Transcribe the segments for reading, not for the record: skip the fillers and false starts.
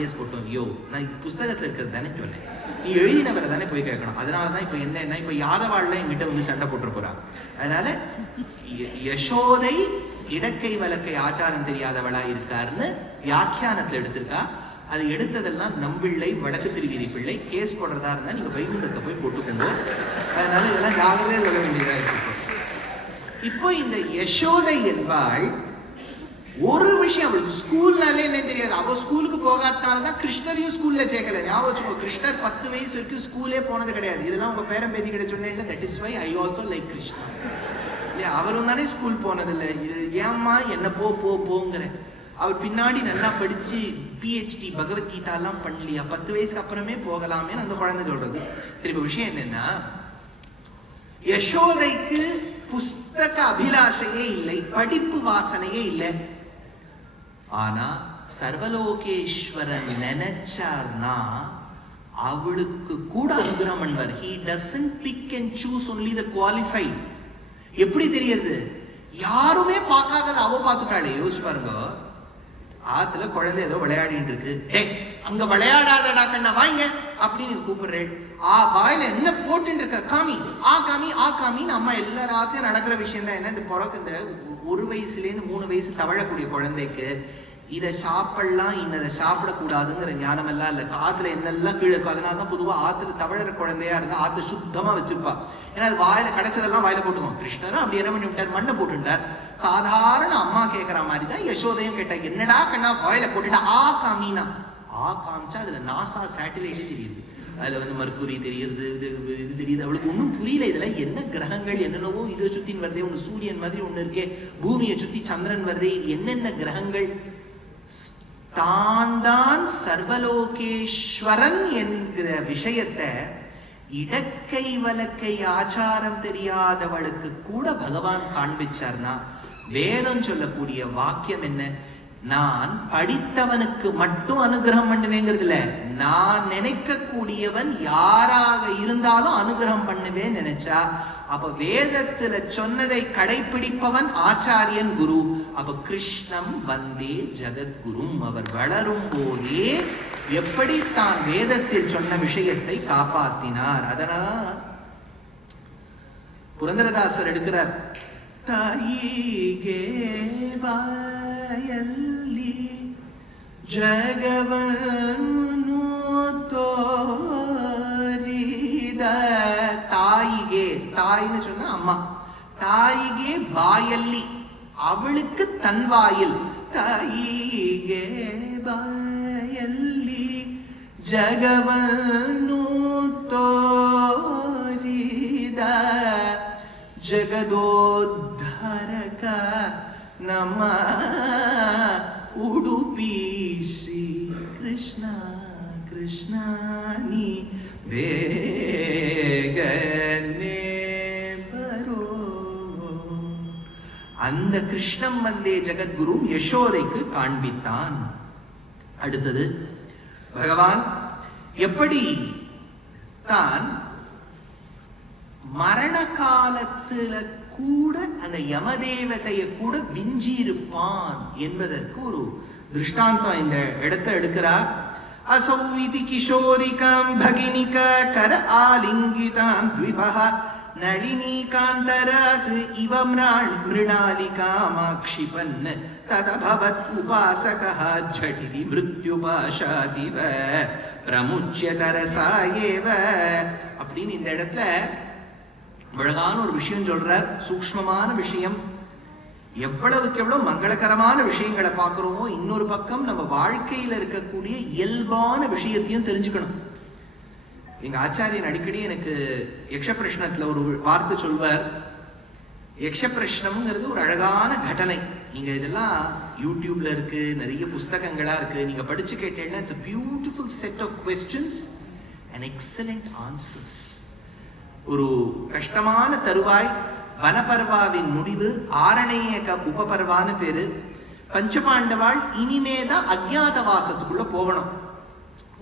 Case போட்டோம். யோ, நான் புஸ்தகத்தில் இருக்கிறது தானே சொன்னேன், நீ எழுதினவரை தானே போய் கேட்கணும். அதனாலதான் இப்ப என்ன இப்ப யாதவாள்ல என்கிட்ட வந்து சண்டை போட்டு போறா. அதனால யசோதை இடக்கை வலக்கை ஆச்சாரம் தெரியாதவளா இருக்காருன்னு வியாக்கியானத்துல எடுத்திருக்கா. அது எடுத்ததெல்லாம் நம்பிள்ளை வடக்கு திருவிதி பிள்ளை. கேஸ் போடுறதா இருந்தா நீங்க வைகுண்டத்தை போய் போட்டுக்கோங்க. அதனால இதெல்லாம் ஜாகிரதையா சொல்ல வேண்டியதா இருக்கு. இப்போ இந்த யசோதை என்பாள் ஒரு விஷயம், அவளுக்கு ஸ்கூல்னாலே என்ன தெரியாது. அவ ஸ்கூலுக்கு போகாதனாலதான் கிருஷ்ணரையும் ஸ்கூல்ல சேர்க்கல. ஞாபகம் வச்சுக்கோ, கிருஷ்ணர் 10 வயசு வரைக்கும் ஸ்கூலே போனது கிடையாது. இதெல்லாம் உங்க பேரன் பேத்தி கிட்ட சொன்னேன். That is why I also like Krishna. இல்லையா, அவரும் தானே ஸ்கூல் போனதில்லை. இது ஏம்மா என்ன போங்கிற. அவர் பின்னாடி நல்லா படிச்சு PhD பகவத்கீதா எல்லாம் பண்ணலையா, 10 வயசுக்கு அப்புறமே போகலாமே அந்த குழந்தை சொல்றது. திரும்ப விஷயம் என்னன்னா, யசோதைக்கு புஸ்தக அபிலாஷையே இல்லை, படிப்பு வாசனையே இல்லை. ஆனா சர்வலோகேஸ்வரன் நினைச்சார்னா அவளுக்கு கூட அனுகிரகம் பண்ணுவார். He doesn't pick and choose only the qualified. எப்படி தெரியுது? யாருமே பார்க்காதத அவ பார்த்துட்டாளே. யோசிச்சு பாருங்க, ஆத்துல குழந்தை ஏதோ விளையாடிட்டு இருக்கு. அங்க விளையாடாதடா கண்ணா வாங்க அப்படின்னு கூப்பிடுறேன். வாயில என்ன போட்டு இருக்க, காமி காமின்னு அம்மா எல்லாராத்தையும் நடக்கிற விஷயம் தான். என்ன, இந்த பிறகு இந்த 1 வயசுலேருந்து 3 வயசு தவழக்கூடிய குழந்தைக்கு இதை சாப்பிடலாம் இன்னதை சாப்பிடக்கூடாதுங்கிற ஞானம் எல்லாம் இல்லை. ஆத்துல என்னெல்லாம் கீழே இருக்கும். அதனாலதான் பொதுவா ஆத்துல தவழற குழந்தையா இருந்தா ஆத்து சுத்தமா வச்சிருப்பா. ஏன்னா அது வாயில கிடைச்சதெல்லாம் வாயில போட்டுவோம். கிருஷ்ணரும் அப்படி என்ன பண்ணி விட்டார், மண்ணை போட்டுட்டார். சாதாரண அம்மா கேட்கற மாதிரி தான் யசோதையும் கேட்டா, என்னடா கண்ணா வாயில போட்டுட்டா காமினா. காமிச்சா அதுல நாசா சேட்டலைட்டே தெரியுது. அதுல வந்து மர்க்குரி தெரியுது, இது தெரியுது. அவளுக்கு ஒன்றும் புரியல. இதுல என்ன கிரகங்கள் என்னென்னவோ இதை சுத்தின்னு வருதே, ஒண்ணு சூரியன் மாதிரி ஒண்ணு இருக்கே, பூமியை சுத்தி சந்திரன் வருதே, இது என்னென்ன கிரகங்கள். தான் சர்வலோகேஸ்வரன் என்கிற விஷயத்தை இடக்கை வலக்கை ஆச்சாரம் தெரியாதவளுக்கு கூட பகவான் காண்பிச்சார்னா, வேதம் சொல்லக்கூடிய வாக்கியம் என்ன, நான் படித்தவனுக்கு மட்டும் அனுகிரகம் பண்ணுவேங்கிறது இல்ல, நான் நினைக்கக்கூடியவன் யாராக இருந்தாலும் அனுகிரகம் பண்ணுவேன் நினைச்சா, அப்ப வேதத்துல சொன்னதை கடைபிடிப்பவன் ஆச்சாரியன் குரு. அப்ப கிருஷ்ணம் வந்தே ஜகத்குரும். அவர் வளரும் போதே எப்படி தான் வேதத்தில் சொன்ன விஷயத்தை காப்பாத்தினார். அதனால் புரந்தரதாசர் எடுக்கிறார், தாயிகே ಬಾಯಲ್ಲಿ ಜಗವನ್ನು ತೋರಿದ தாயிகே, தாயின்னு சொன்னா அம்மா, தாயிகே ಬಾಯಲ್ಲಿ அவளுக்கு தன் வாயில், தாயிகே ಬಾಯಲ್ಲಿ ಜಗವನ್ನು ತೋರಿದ ಜಗದೋದ್ಧಾರಕ ನಮ್ಮ ಉಡುಪಿ ಶ್ರೀ ಕೃಷ್ಣ ಕೃಷ್ಣ ನೀ ಬೇಗನೆ ಬರೋ. அந்த கிருஷ்ணம் வந்தே ஜெகத்குரு யசோதைக்கு காண்பித்தான். அடுத்தது பகவான் எப்படி தான் மரண காலத்துல கூட அந்த யமதேவதையை கூட விஞ்சி இருப்பான் என்பதற்கு ஒரு திருஷ்டாந்தம் இந்த இடத்தை எடுக்கிறார். असौ इति किशोरिकां भगिनिका कर आलिङ्गितां द्विपः नलिनीकान्तरात् इव मृणालिकामाक्षिपन् तदभवत् उपासकः झटिति मृत्युपाशातिव प्रमुच्य तरसा एव. அப்படின்னு இந்த இடத்துல அழகான ஒரு விஷயம் சொல்றார், சூக்ஷ்மமான விஷயம். எவ்வளவுக்கு எவ்வளவு மங்களகரமான விஷயங்களை பார்க்கிறோமோ, இன்னொரு பக்கம் நம்ம வாழ்க்கையில இருக்கக்கூடிய இயல்பான விஷயத்தையும் தெரிஞ்சுக்கணும். எங்க ஆச்சாரியன் அடிக்கடி எனக்கு யக்ஷ பிரஷ்னத்துல ஒரு வார்த்தை சொல்வார். யக்ஷ பிரஷ்னம்ங்கிறது ஒரு அழகான கடனை. நீங்க இதெல்லாம் யூடியூப்ல இருக்கு, நிறைய புஸ்தகங்களா இருக்கு, நீங்க படிச்சு கேட்டீங்கன்னா it's a beautiful set of questions and excellent answers. ஒரு கஷ்டமான தருவாய், வனபர்வாவின் முடிவு, ஆரணேயக உபபர்வான்னு பேரு. பஞ்சபாண்டவாள் இனிமேதான் அஜ்ஞாதவாசத்துக்குள்ள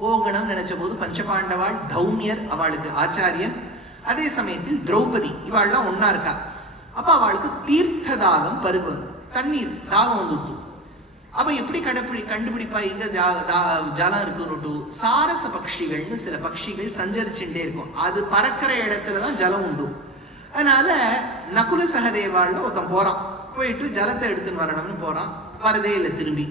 போகணும்னு நினைச்ச போது பஞ்சபாண்டவாள் தௌமியர் அவளுக்கு ஆச்சாரியன், அதே சமயத்தில் திரௌபதி இவாள்லாம் ஒன்னா இருக்கா. அப்ப அவளுக்கு தீர்த்த தாகம் பருவம், தண்ணீர் தாகம் வந்துடுத்து. அப்ப எப்படி கண்டுபிடிப்பா இங்க ஜலம் இருக்குன்னு? சாரச பட்சிகள்னு சில பட்சிகள் சஞ்சரிச்சுட்டே இருக்கும். அது பறக்கிற இடத்துலதான் ஜலம் உண்டு. அதனால நகுல சகதேவாள்ல ஒருத்தன் போறான், போயிட்டு ஜலத்தை எடுத்துன்னு வரணும்னு போறான், வரதே இல்லை திரும்பி.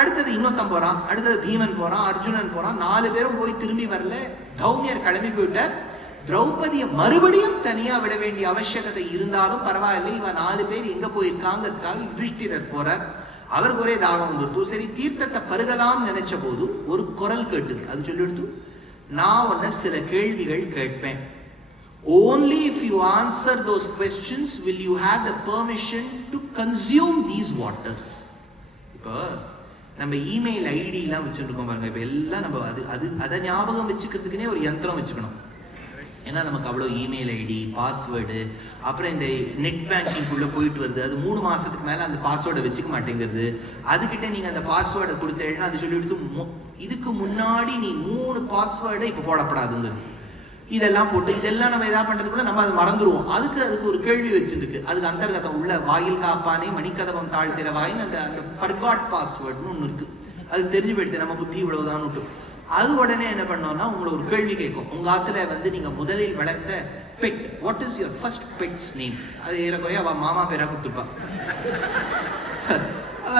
அடுத்தது இன்னொருத்தன் போறான், அடுத்தது பீமன் போறான், அர்ஜுனன் போறான். 4 பேரும் போய் திரும்பி வரல. தௌமியர் கிளம்பி போயிட்டார். திரௌபதியை மறுபடியும் தனியா விட வேண்டிய அவசியகத்தை இருந்தாலும் பரவாயில்லை, இவ 4 பேர் எங்க போயிருக்காங்கிறதுக்காக யுதிஷ்டிரர் போறார். அவருக்கு ஒரே தாகம் வந்துடுது. சரி, தீர்த்தத்தை பருகலாம் நினைச்ச போது ஒரு குரல் கேட்டுது. அது சொல்லிடுத்து, நான் உன்ன சில கேள்விகள் கேட்பேன். Only if you answer those questions will you have the permission to consume these waters. இப்போ நம்ம இமெயில் ஐடி எல்லாம் வச்சுருக்கோம் பாருங்க. இப்போ எல்லாம் நம்ம அதை ஞாபகம் வச்சுக்கிறதுக்குனே ஒரு யந்திரம் வச்சுக்கணும். ஏன்னா நமக்கு அவ்வளோ இமெயில் ஐடி, பாஸ்வேர்டு, அப்புறம் இந்த நெட் பேங்கிங்குள்ளே போயிட்டு வருது. அது 3 மாதத்துக்கு மேலே அந்த பாஸ்வேர்டை வச்சுக்க மாட்டேங்கிறது. அதுக்கிட்ட நீங்கள் அந்த பாஸ்வேர்டை கொடுத்தேன்னா அது சொல்லி எடுத்து, இதுக்கு முன்னாடி நீ 3 பாஸ்வேர்டை இப்போ போடப்படாதுங்கிறது. இதெல்லாம் போட்டு இதெல்லாம் நம்ம எதாவது பண்ணுறதுக்குள்ள நம்ம அதை மறந்துடுவோம். அதுக்கு ஒரு கேள்வி வச்சிருக்கு. அதுக்கு அந்தர்கதம் உள்ள வாயில் காப்பானே மணிக்கதவம் தாழ்த்திற வாயின்னு அந்த ஃபர்காட் பாஸ்வேர்டுன்னு ஒன்று இருக்குது. அது தெரிஞ்சு போயிடுது, நம்ம புத்தி இவ்வளவுதான் விட்டு. அது உடனே என்ன பண்ணோம்னா உங்களை ஒரு கேள்வி கேட்கும். உங்க ஆத்துல நீங்க முதலில் வளர்த்த pet, what is your first pet's name? அது ஏறக்குறைய அவ மாமா பேரா கொடுத்துருப்பா.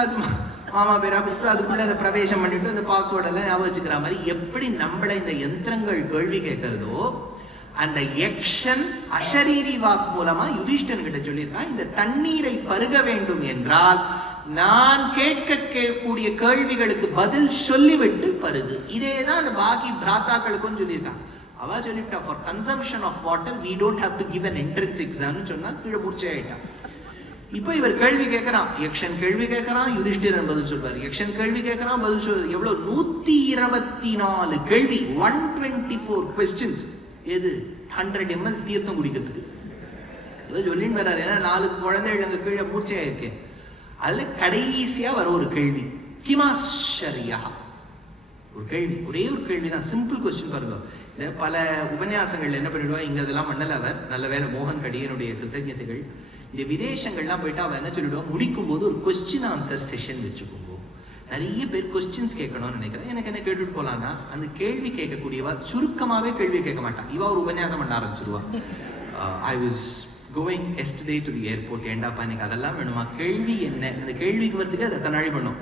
அது மாமா பேரா கொடுத்து அதுக்குள்ள அதை பிரவேசம் பண்ணிட்டு அந்த பாஸ்வேர்ட் எல்லாம் ஞாபகம் வச்சுக்கிற மாதிரி எப்படி நம்மள இந்த யந்திரங்கள் கேள்வி கேட்கறதோ, அந்த யக்ஷன் அசரீரி வாக்கு மூலமா யுதிஷ்டன் கிட்ட சொல்லியிருக்கான், இந்த தண்ணீரை பருக வேண்டும் என்றால் நான் கேட்கக்கூடிய கேள்விகளுக்கு பதில் சொல்லிவிட்டு பருகு. இதேதான் அந்த பாக்கி பிராத்தாக்களுக்கும் சொல்லியிருக்காங்க. அவ சொல்லிவிட்டா, for consumption of water we don't have to give an entrance exam சொன்னா கீழே மூர்ச்சை ஆயிட்டான். இப்போ இவர் கேள்வி கேட்கறான், யக்ஷன் கேள்வி கேட்கறான், யுதிஷ்டிரன் பதில் சொல்வார். யக்ஷன் கேள்வி கேட்கறான், பதில் சொல்வார். எவ்வளவு 124 கேள்வி, 124 questions. எது 100 ml தீர்த்தம் குடிக்கிறதுக்கு இவர் சொல்லின்னு வர்றாரு. ஏன்னா 4 குழந்தைகள் அங்க கீழே மூர்ச்சையா இருக்கேன். அதுல கடைசியா வர ஒரு கேள்வி, கிமாஸ்சரியா, ஒரு கேள்வி, ஒரே ஒரு கேள்விதான், சிம்பிள் கொஸ்டின் பாருங்க. பல உபன்யாசங்கள்ல என்ன பண்ணிடுவா, இங்க இதெல்லாம் மண்ணல அவர் நல்ல வேலை மோகன் கடியனுடைய கிருத்தஜதைகள். இந்த விதேசங்கள்லாம் போயிட்டு அவன் என்ன சொல்லிடுவா, முடிக்கும் போது ஒரு கொஸ்டின் ஆன்சர் செஷன் வச்சுக்கோங்க. நிறைய பேர் கொஸ்டின்ஸ் கேட்கணும்னு நினைக்கிறேன். எனக்கு என்ன கேட்டுட்டு போலான்னா, அந்த கேள்வி கேட்கக்கூடியவா சுருக்கமாவே கேள்வி கேட்க மாட்டான். இவா ஒரு உபன்யாசம் பண்ண ஆரம்பிச்சிருவா. I was going yesterday to the airport. ஏண்டாப்பா எனக்கு அதெல்லாம் வேணுமா? கேள்வி என்ன? இந்த கேள்விக்கு வரதுக்கு அதை தன்னாடி பண்ணும்.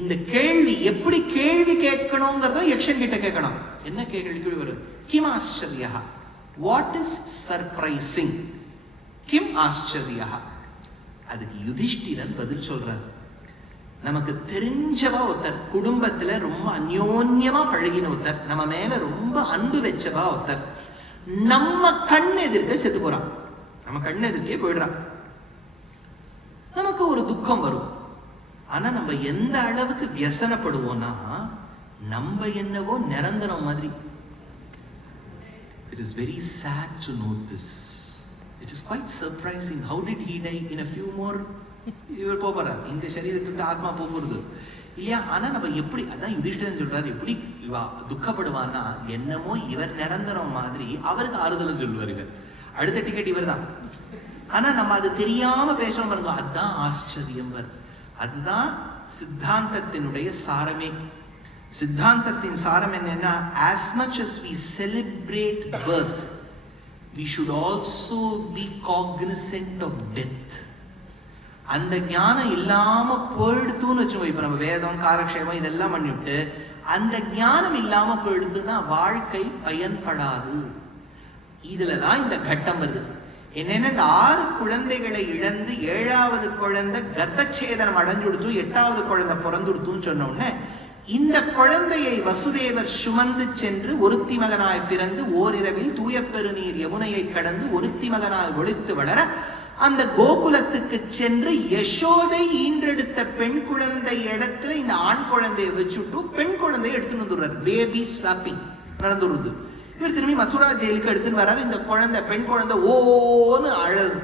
இந்த கேள்வி எப்படி கேள்வி கேட்கணுங்கிறதும் யக்ஷன் கிட்ட கேட்கணும். என்ன கேள்வி வரும்? கிம் ஆச்சரியா, வாட் இஸ் சர்ப்ரைசிங், கிம் ஆச்சரியா. அதுக்கு யுதிஷ்டிரன் பதில் சொல்றார். நமக்கு தெரிஞ்சவா ஒருத்தர், குடும்பத்துல ரொம்ப அந்யோன்யமா பழகின ஒருத்தர், நம்ம மேல ரொம்ப அன்பு வச்சவா ஒருத்தர் நம்ம கண் எதிர்க்க செத்து போறான். நம்ம கண் எதிர்க்கே போயிடுறான். நமக்கு ஒரு துக்கம் வரும். ஆனா நம்ம எந்த அளவுக்கு வியசனப்படுவோம்னா, நம்ம என்னவோ நிரந்தரம் மாதிரி. It is very sad to note this. It is quite surprising. How did he die? In a few more இவர் போறார், இந்த சரீரத்துக்கு ஆத்மா போகிறது இல்லையா? ஆனா நம்ம எப்படி, அதான் யுதிஷ்டிரன் சொல்றாரு, எப்படி துக்கப்படுவான்னா, என்னமோ இவர் நிரந்தரம் மாதிரி அவருக்கு ஆறுதலும் சொல்லுவார். இவர் அடுத்த டிக்கெட் இவர் தான். ஆனா நம்ம அது தெரியாம பேசணும் பாருங்க, அதுதான் ஆச்சரியம். அதுதான் சித்தாந்தத்தினுடைய சாரமே. சித்தாந்தத்தின் சாரம் என்னன்னா, as much as we celebrate birth, we should also be cognizant of death. அந்த ஞானம் இல்லாம போயிடுத்துன்னு வச்சுக்கோ. இப்ப நம்ம வேதம் காலக்ஷேபம் இதெல்லாம் பண்ணிவிட்டு அந்த ஞானம் இல்லாம போயிடுத்துன்னா வாழ்க்கை பயன்படாது. இதுலதான் இந்த கட்டம் வருது. என்னன்னா, இந்த 6 குழந்தைகளை இழந்து 7வது குழந்தை கர்ப்பச்சேதனம் அடைஞ்சு கொடுத்து 8வது குழந்தை பிறந்துடுத்துன்னு சொன்ன உடனே, இந்த குழந்தையை வசுதேவர் சுமந்து சென்று ஒருத்தி மகனாய் பிறந்து ஓரிரவில் தூய பெருநீர் யமுனையை கடந்து ஒருத்தி மகனாய் ஒளித்து வளர அந்த கோகுலத்துக்கு சென்று யசோதை ஈன்றெடுத்த பெண் குழந்தை இடத்துல இந்த ஆண் குழந்தையை வச்சுட்டு பெண் குழந்தையை எடுத்துன்னு வந்துடுறார். Baby swapping நடந்துடுது. இவர் திரும்பி மதுரா ஜெயிலுக்கு எடுத்துன்னு வர்றாரு. இந்த குழந்தை, பெண் குழந்தை ஓன்னு அழகு.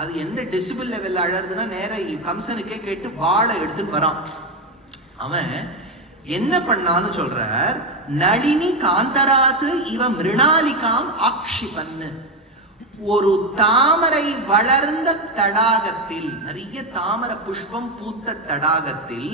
அது எந்த டெசிபிள் லெவல்ல அழகுதுன்னா, நேரம் கம்சனுக்கே கேட்டு வாழை எடுத்துன்னு வரான். அவன் என்ன பண்ணான்னு சொல்றார், நளினி காந்தராத்து இவ மிருணாலிகாம் ஆக்ஷிபன்னு. ஒரு தாமரை வளர்ந்த தடாகத்தில், நிறைய தாமரை புஷ்பம் பூத்த தடாகத்தில்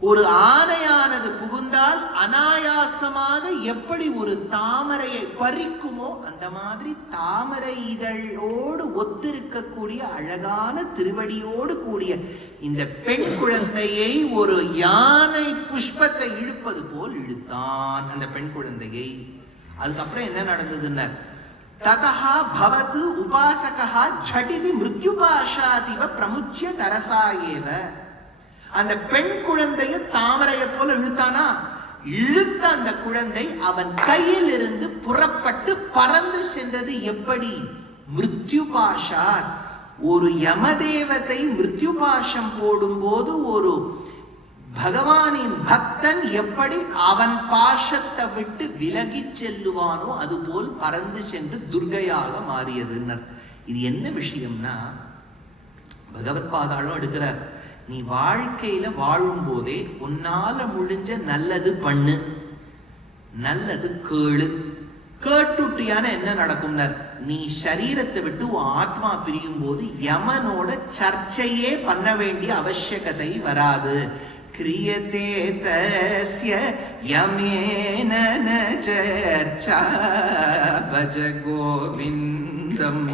ஒரு ஆனையானது புகுந்தால் அனாயாசமாக எப்படி ஒரு தாமரையை பறிக்குமோ அந்த மாதிரி தாமரை இதழோடு ஒத்திருக்கக்கூடிய அழகான திருவடியோடு கூடிய இந்த பெண் குழந்தையை ஒரு யானை புஷ்பத்தை இழுப்பது போல் இழுத்தான் அந்த பெண் குழந்தையை. அதுக்கப்புறம் என்ன நடந்ததுன்னு, ததஹா பவது உபாசகா ஜடிதி மிருத்யுபாஷாதிவ பிரமுச்சிய தரசாயேவ. அந்த பெண் குழந்தைய தாமரையை போல இழுத்தானா, இழுத்த அந்த குழந்தை அவன் கையில் இருந்து புறப்பட்டு பறந்து சென்றது. எப்படி? மிருத்யுபாஷா. ஒரு யமதேவதை மிருத்யுபாஷம் போடும்போது ஒரு பகவானின் பக்தன் எப்படி அவன் பாஷத்தை விட்டு விலகி செல்லுவானோ அதுபோல் பறந்து சென்று துர்கையாக மாறியது. இது என்ன விஷயம்னா, பகவத் பாதாளம் எடுக்கிறார். நீ வாழ்க்கையில வாழும் போதே உன்னால முடிஞ்ச நல்லது பண்ணு, நல்லது கேளு. கேட்டுட்டியான என்ன நடக்கும்னர், நீ சரீரத்தை விட்டு ஆத்மா பிரியும் போது யமனோட சர்ச்சையே பண்ண வேண்டிய அவசியகதை வராது. கிரியதே தஸ்ய யமேன சர்ச்சா பஜ கோவிந்தம்.